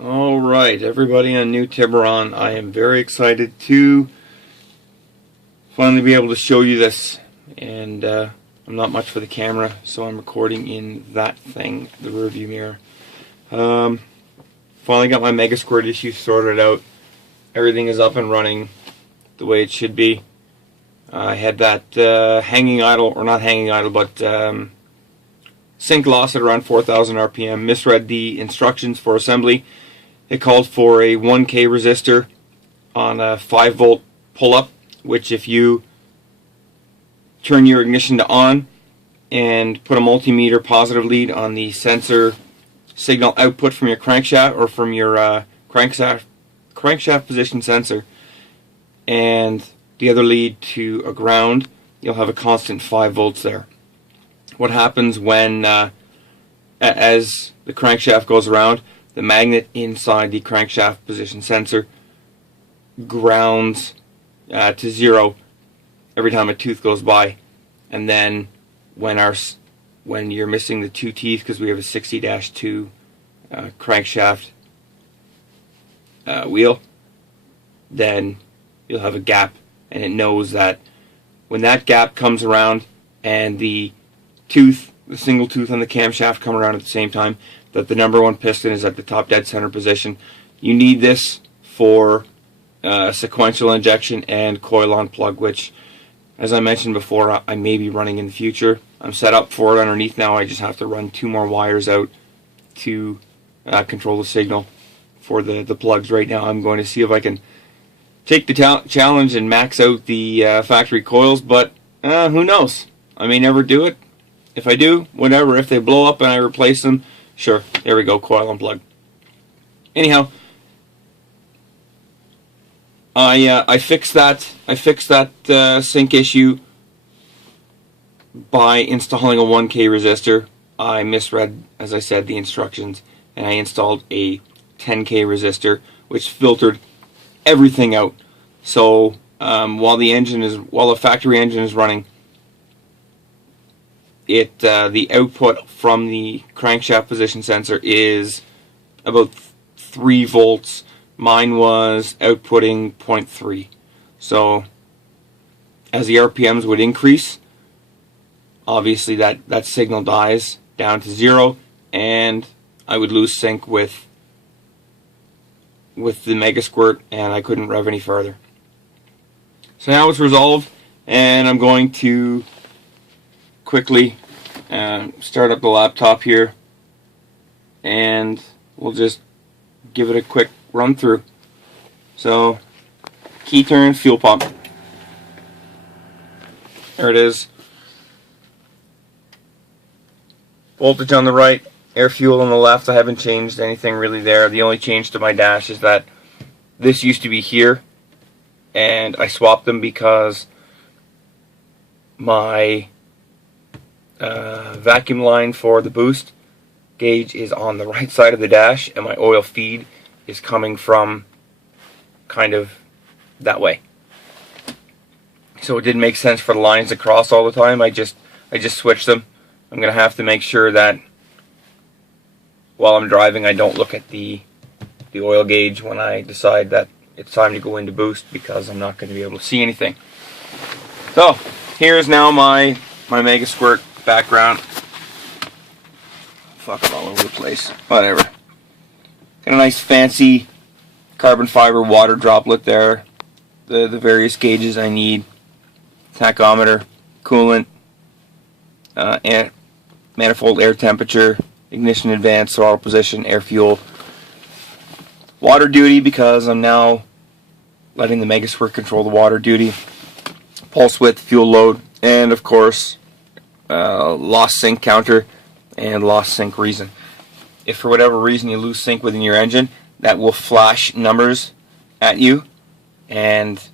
Alright, everybody on New Tiburon, I am very excited to finally be able to show you this. And I'm not much for the camera, so I'm recording in that thing, the rearview mirror. Finally got my Megasquirt issue sorted out. Everything is up and running the way it should be. I had that hanging idle, or not hanging idle, but sync loss at around 4,000 RPM. Misread the instructions for assembly. It called for a 1K resistor on a 5 volt pull-up, which if you turn your ignition to on and put a multimeter positive lead on the sensor signal output from your crankshaft or from your crankshaft position sensor, and the other lead to a ground, you'll have a constant 5 volts there. What happens when as the crankshaft goes around, the magnet inside the crankshaft position sensor grounds to 0 every time a tooth goes by, and then when you're missing the 2 teeth, because we have a 60-2 crankshaft wheel, then you'll have a gap, and it knows that when that gap comes around and the single tooth on the camshaft come around at the same time, that the number 1 piston is at the top dead center position. You need this for sequential injection and coil on plug, which, as I mentioned before, I may be running in the future. I'm set up for it underneath now. I just have to run 2 more wires out to control the signal for the plugs. Right now I'm going to see if I can take the challenge and max out the factory coils, but who knows? I may never do it. If I do, whatever. If they blow up and I replace them, sure, there we go, coil and plug. Anyhow, I fixed that sync issue by installing a 1K resistor. I misread, as I said, the instructions, and I installed a 10K resistor, which filtered everything out. So while the factory engine is running, the output from the crankshaft position sensor is about 3 volts. Mine was outputting 0.3. So as the RPMs would increase, obviously that signal dies down to 0, and I would lose sync with the Megasquirt, and I couldn't rev any further. So now it's resolved, and I'm going to quickly start up the laptop here, and we'll just give it a quick run through. So, key turn, fuel pump. There it is. Voltage on the right, air fuel on the left. I haven't changed anything really there. The only change to my dash is that this used to be here, and I swapped them because my vacuum line for the boost gauge is on the right side of the dash, and my oil feed is coming from kind of that way. So it didn't make sense for the lines to cross all the time. I just switched them. I'm gonna have to make sure that while I'm driving I don't look at the oil gauge when I decide that it's time to go into boost, because I'm not going to be able to see anything. So here's now my Megasquirt background. Fuck it all over the place. Whatever. Got a nice fancy carbon fiber water droplet there. The various gauges I need. Tachometer, coolant, manifold air temperature, ignition advance, throttle position, air fuel. Water duty, because I'm now letting the Megasquirt control the water duty. Pulse width, fuel load, and of course lost sync counter and lost sync reason. If for whatever reason you lose sync within your engine, that will flash numbers at you, and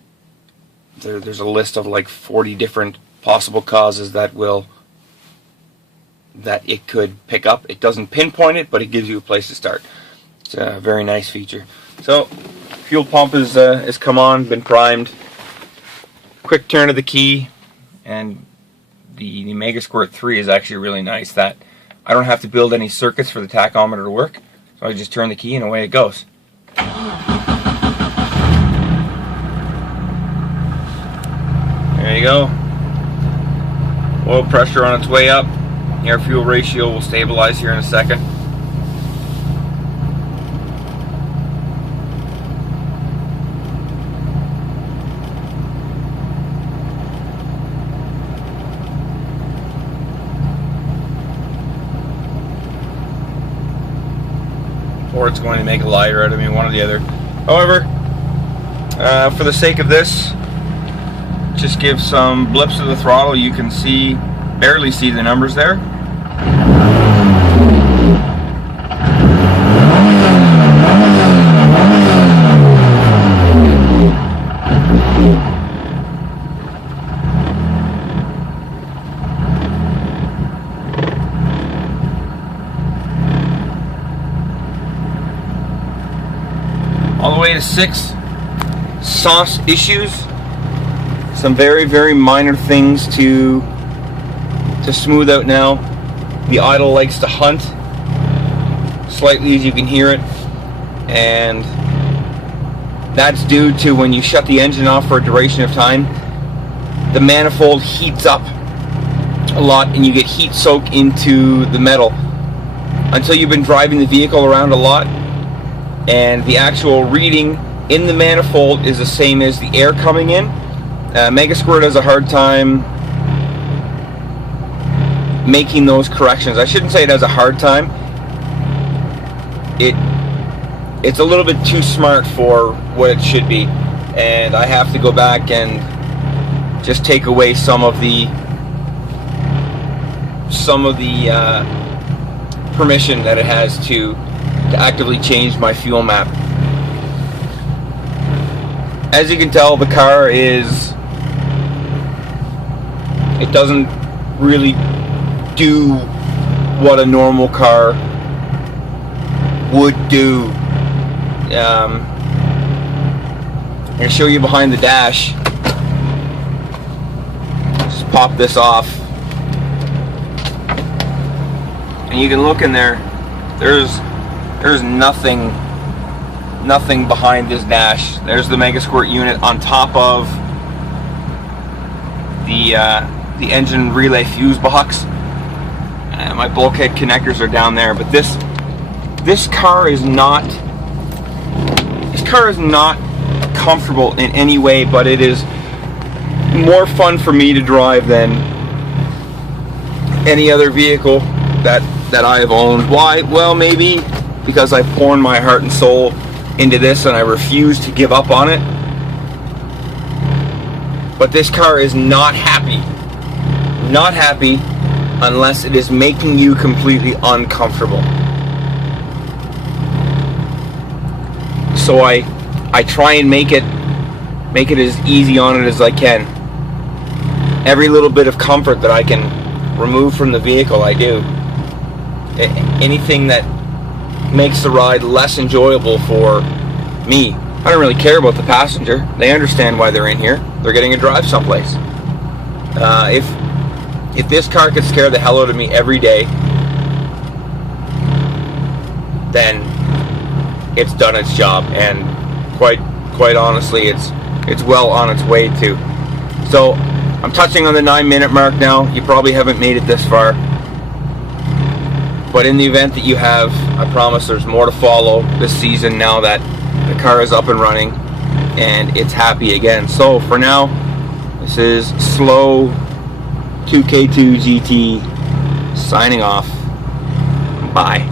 there's a list of like 40 different possible causes that it could pick up. It doesn't pinpoint it, but it gives you a place to start. It's a very nice feature. So fuel pump is come on, been primed. Quick turn of the key, and the Megasquirt 3 is actually really nice. That I don't have to build any circuits for the tachometer to work. So I just turn the key and away it goes. There you go. Oil pressure on its way up. Air-fuel ratio will stabilize here in a second. Or it's going to make a liar out of me, one or the other. However, for the sake of this, just give some blips of the throttle. You can see, barely see the numbers there. All the way to 6 sauce issues. Some very, very minor things to smooth out now. The idle likes to hunt slightly, as you can hear it, and that's due to when you shut the engine off for a duration of time, the manifold heats up a lot and you get heat soak into the metal until you've been driving the vehicle around a lot, and the actual reading in the manifold is the same as the air coming in. Megasquirt has a hard time making those corrections. I shouldn't say it has a hard time. It's a little bit too smart for what it should be, and I have to go back and just take away some of the permission that it has to actively change my fuel map. As you can tell, the car it doesn't really do what a normal car would do. I'm going to show you behind the dash. Just pop this off, and you can look in there. There's nothing behind this dash. There's the Megasquirt unit on top of the engine relay fuse box. My bulkhead connectors are down there, but this car is not comfortable in any way, but it is more fun for me to drive than any other vehicle that I have owned. Why? Well, maybe because I've poured my heart and soul into this and I refuse to give up on it. But this car is not happy. Not happy unless it is making you completely uncomfortable. So I try and make it as easy on it as I can. Every little bit of comfort that I can remove from the vehicle, I do. Anything that makes the ride less enjoyable for me. I don't really care about the passenger. They understand why they're in here. They're getting a drive someplace. If this car could scare the hell out of me every day, then it's done its job, and quite honestly, it's well on its way to. So I'm touching on the 9-minute mark now. You probably haven't made it this far, but in the event that you have, I promise there's more to follow this season now that the car is up and running and it's happy again. So for now, this is Slow 2K2 GT signing off. Bye.